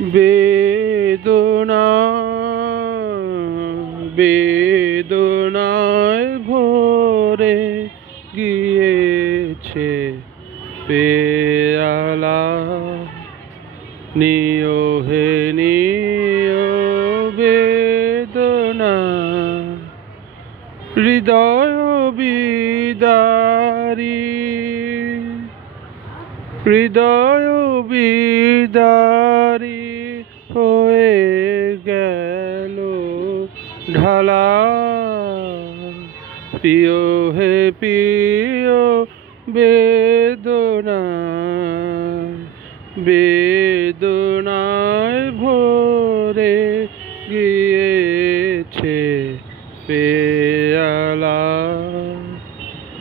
বেদনা বেদনায় ভরে গিয়েছে পেয়ালা। নিও বেদনা হৃদয় বিদারী। হৃদয় বিদারি হয়ে গেল ঢালা। প্রিয় হে প্রিয়, বেদনা, বেদনায় ভরে গিয়েছে পেয়ালা।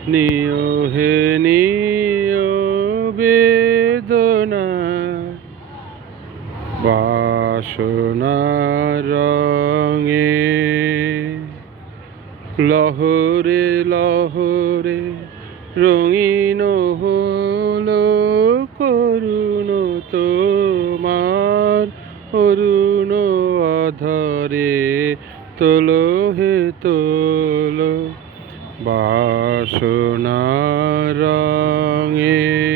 নিয় হে নিয় বেদনা বাসনা রঙে, লহরে লহরে রঙিন হলো করুণ তোমার, অরুণ আধারে তোলো হে তোলো। বাসনা রঙে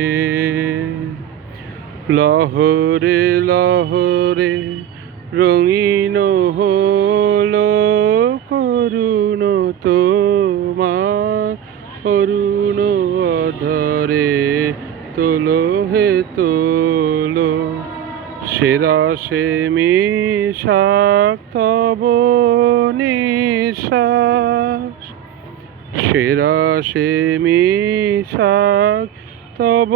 লহরে লহরে রঙিন হলো করুণ তোমার, অরুণ অধরে তোলো হে তোলো। সেরা সে মিশাক, তব নিশ্বাস। সেরা সে মিশাক তব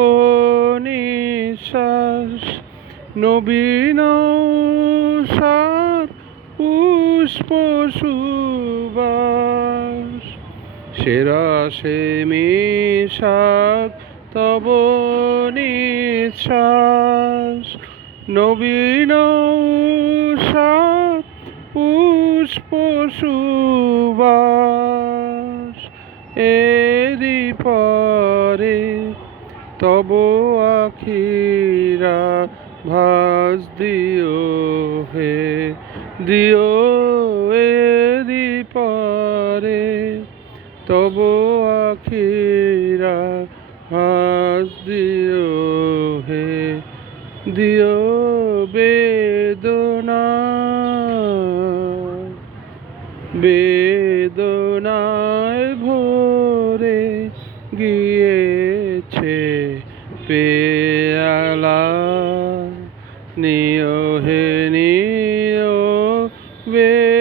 নিশ্বাস নবীন সার পুষ্প সুবাস। সেরা সে মিশাক, তব নিশ্বাস নবীন সার পুষ্প সুবাস। এরি পরে তব আখিরা ভাস দিও হে, দিও এরি পরে তব আখিরা ভাস দিও হে, দিও বেদনা, বেদনায় ভরে গিয়েছে। পেয়ালা নিয় হে বেদনা ধন্যবাদ